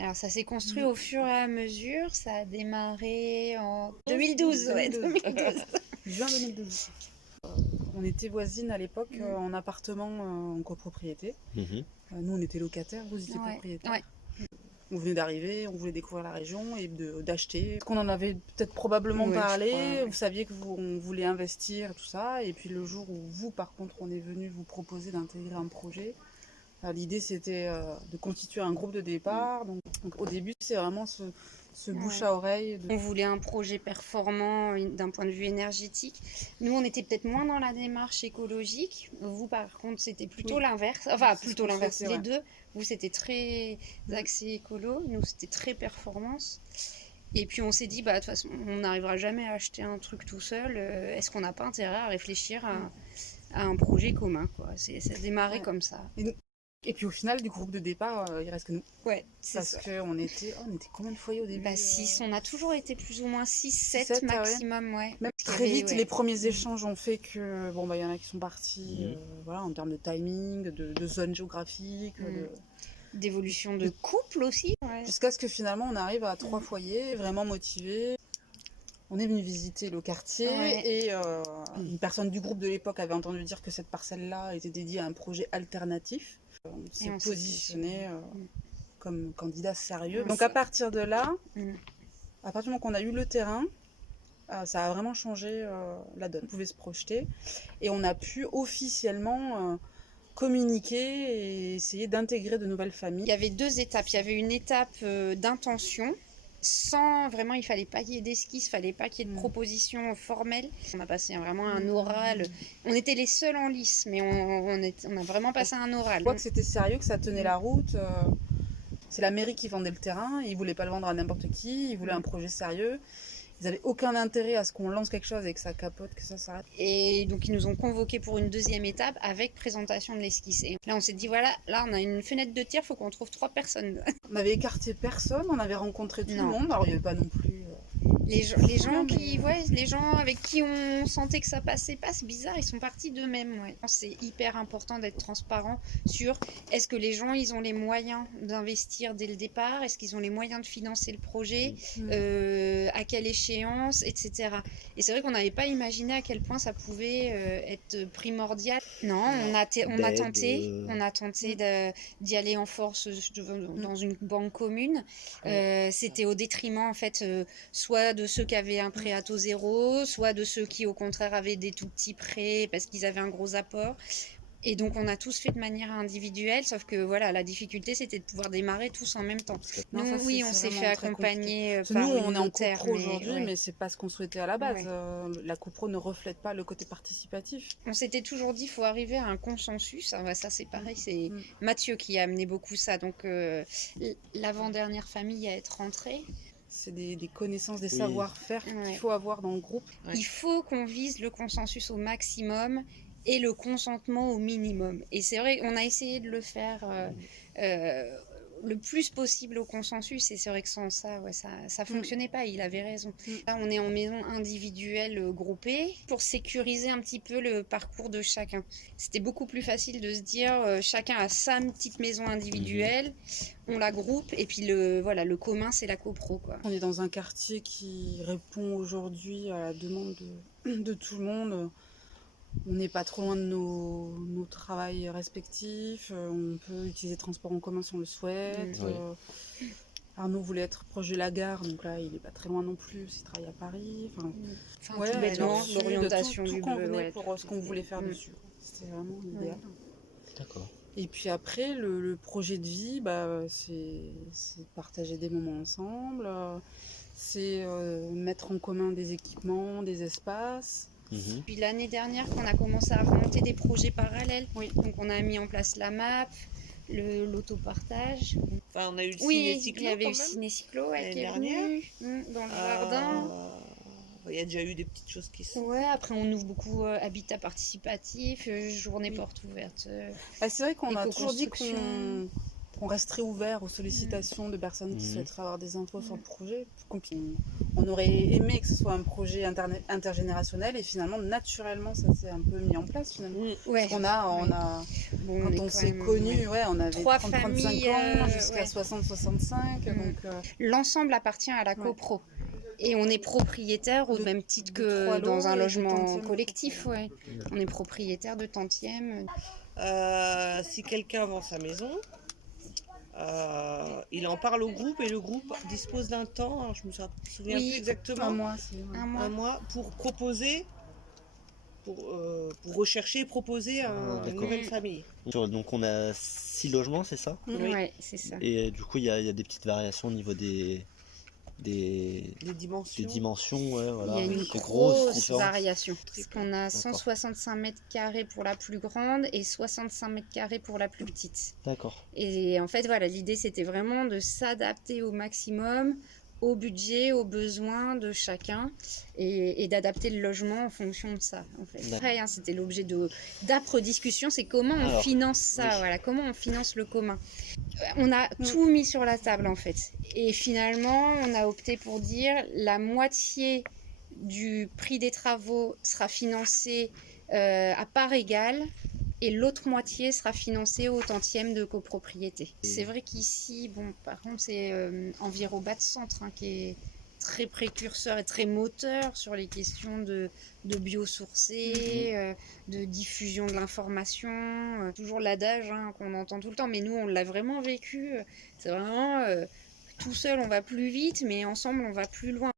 Alors ça s'est construit au fur et à mesure, ça a démarré en 2012, ouais, 2012. Juin 2012. On était voisines à l'époque en appartement en copropriété. Mhm. Nous, on était locataires, vous étiez propriétaires. Ouais. On venait d'arriver, on voulait découvrir la région et d'acheter. Qu'on en avait peut-être probablement Ouais, parlé, je crois, ouais. vous saviez on voulait investir, tout ça. Et puis le jour où vous, par contre, on est venu vous proposer d'intégrer un projet, l'idée c'était de constituer un groupe de départ. Donc au début, c'est vraiment ce bouche à oreille. On voulait un projet performant d'un point de vue énergétique. Nous, on était peut-être moins dans la démarche écologique. Vous, par contre, c'était plutôt l'inverse. Enfin, plutôt l'inverse. Les deux. Vous, c'était très axé écolo. Nous, c'était très performance. Et puis, on s'est dit, bah, de toute façon, on n'arrivera jamais à acheter un truc tout seul. Est-ce qu'on n'a pas intérêt à réfléchir à un projet commun, quoi. Ça a démarré comme ça. Et puis au final, du groupe de départ, il reste que nous. Ouais, c'est parce qu'on était combien de foyers au début? 6, on a toujours été plus ou moins 6-7 maximum, ouais. Même très vite, les premiers échanges ont fait que, bon, y en a qui sont partis, voilà, en termes de timing, de zone géographique, d'évolution de couple aussi. Ouais. Jusqu'à ce que finalement, on arrive à 3 foyers, vraiment motivés. On est venu visiter le quartier et une personne du groupe de l'époque avait entendu dire que cette parcelle-là était dédiée à un projet alternatif. On s'est positionné comme candidat sérieux. Donc à partir de là, à partir du moment qu'on a eu le terrain, ça a vraiment changé la donne. On pouvait se projeter et on a pu officiellement communiquer et essayer d'intégrer de nouvelles familles. Il y avait 2 étapes. Il y avait une étape d'intention. Sans vraiment, il fallait pas qu'il y ait d'esquisse, il fallait pas qu'il y ait de propositions formelles. On a passé vraiment un oral. On était les seuls en lice, mais on a vraiment passé un oral. Je crois que c'était sérieux, que ça tenait la route. C'est la mairie qui vendait le terrain, ils voulaient pas le vendre à n'importe qui, ils voulaient un projet sérieux. Ils n'avaient aucun intérêt à ce qu'on lance quelque chose et que ça capote, que ça s'arrête. Et donc ils nous ont convoqués pour une 2e étape avec présentation de l'esquisse. Et là on s'est dit voilà, là on a une fenêtre de tir, il faut qu'on trouve 3 personnes. On avait écarté personne, on avait rencontré tout le monde, alors il n'y avait pas non plus... Les gens avec qui on sentait que ça passait pas, c'est bizarre, ils sont partis d'eux-mêmes. Ouais. C'est hyper important d'être transparent sur est-ce que les gens ils ont les moyens d'investir dès le départ, est-ce qu'ils ont les moyens de financer le projet, à quelle échéance, etc. Et c'est vrai qu'on n'avait pas imaginé à quel point ça pouvait être primordial. Non, on a tenté d'y aller en force dans une banque commune. C'était au détriment en fait soit de ceux qui avaient un prêt à taux zéro, soit de ceux qui au contraire avaient des tout petits prêts parce qu'ils avaient un gros apport. Et donc on a tous fait de manière individuelle, sauf que voilà, la difficulté c'était de pouvoir démarrer tous en même temps. Nous, on s'est fait accompagner par nous, une on est en notaire, copro aujourd'hui, mais c'est pas ce qu'on souhaitait à la base. La copro ne reflète pas le côté participatif. On s'était toujours dit, il faut arriver à un consensus. Ah, bah, ça c'est pareil, c'est Mathieu qui a amené beaucoup ça. Donc l'avant-dernière famille à être rentrée. C'est des connaissances, des savoir-faire qu'il faut avoir dans le groupe. Il faut qu'on vise le consensus au maximum et le consentement au minimum. Et c'est vrai, on a essayé de le faire le plus possible au consensus, et c'est vrai que sans ça, ça fonctionnait pas, il avait raison. Là, on est en maison individuelle groupée pour sécuriser un petit peu le parcours de chacun. C'était beaucoup plus facile de se dire, chacun a sa petite maison individuelle, on la groupe, et puis le commun, c'est la copro, quoi. On est dans un quartier qui répond aujourd'hui à la demande de tout le monde. On n'est pas trop loin de nos travails respectifs, on peut utiliser le transport en commun si on le souhaite. Arnaud voulait être proche de la gare, donc là il n'est pas très loin non plus, il travaille à Paris. L'orientation tout convenait pour ce qu'on voulait faire dessus. C'était vraiment l'idéal. D'accord. Et puis après, le projet de vie, c'est partager des moments ensemble, c'est mettre en commun des équipements, des espaces. Puis l'année dernière, qu'on a commencé à remonter des projets parallèles, donc on a mis en place la map, l'autopartage. Enfin, on a eu le ciné-cyclo. Il y avait eu le ciné-cyclo qui est venu dans le jardin. Il y a déjà eu des petites choses qui sont... Ouais, après on ouvre beaucoup habitat participatif, journée porte ouverte. C'est vrai qu'on a toujours dit qu'on On reste très ouvert aux sollicitations de personnes qui souhaiteraient avoir des infos sur le projet. On aurait aimé que ce soit un projet intergénérationnel et finalement, naturellement, ça s'est un peu mis en place finalement. Ouais. Quand on s'est connus, on avait 30-35 ans jusqu'à 60-65. Donc, l'ensemble appartient à la copro. Et on est propriétaire au même titre que dans un logement collectif. Ouais. On est propriétaire de tantième. Si quelqu'un vend sa maison, il en parle au groupe et le groupe dispose d'un temps, alors je me souviens plus exactement, un mois pour proposer, pour rechercher et proposer une nouvelle famille. Donc on a 6 logements, c'est ça? Oui, c'est ça. Et du coup, il y a des petites variations au niveau des dimensions, ouais, voilà. Il y a une grosse variation. Parce qu'on a 165 mètres carrés pour la plus grande et 65 mètres carrés pour la plus petite. D'accord. Et en fait, voilà, l'idée c'était vraiment de s'adapter au maximum au budget, aux besoins de chacun et d'adapter le logement en fonction de ça. En fait. Après, c'était l'objet d'âpres discussions, c'est comment on finance ça, voilà, comment on finance le commun. On a tout mis sur la table en fait. Et finalement, on a opté pour dire la moitié du prix des travaux sera financée à part égale et l'autre moitié sera financée au tantième de copropriété. C'est vrai qu'ici, bon, par contre, c'est Envirobat Centre qui est très précurseur et très moteur sur les questions de biosourcé, de diffusion de l'information. Toujours l'adage qu'on entend tout le temps, mais nous, on l'a vraiment vécu. C'est vraiment tout seul, on va plus vite, mais ensemble, on va plus loin.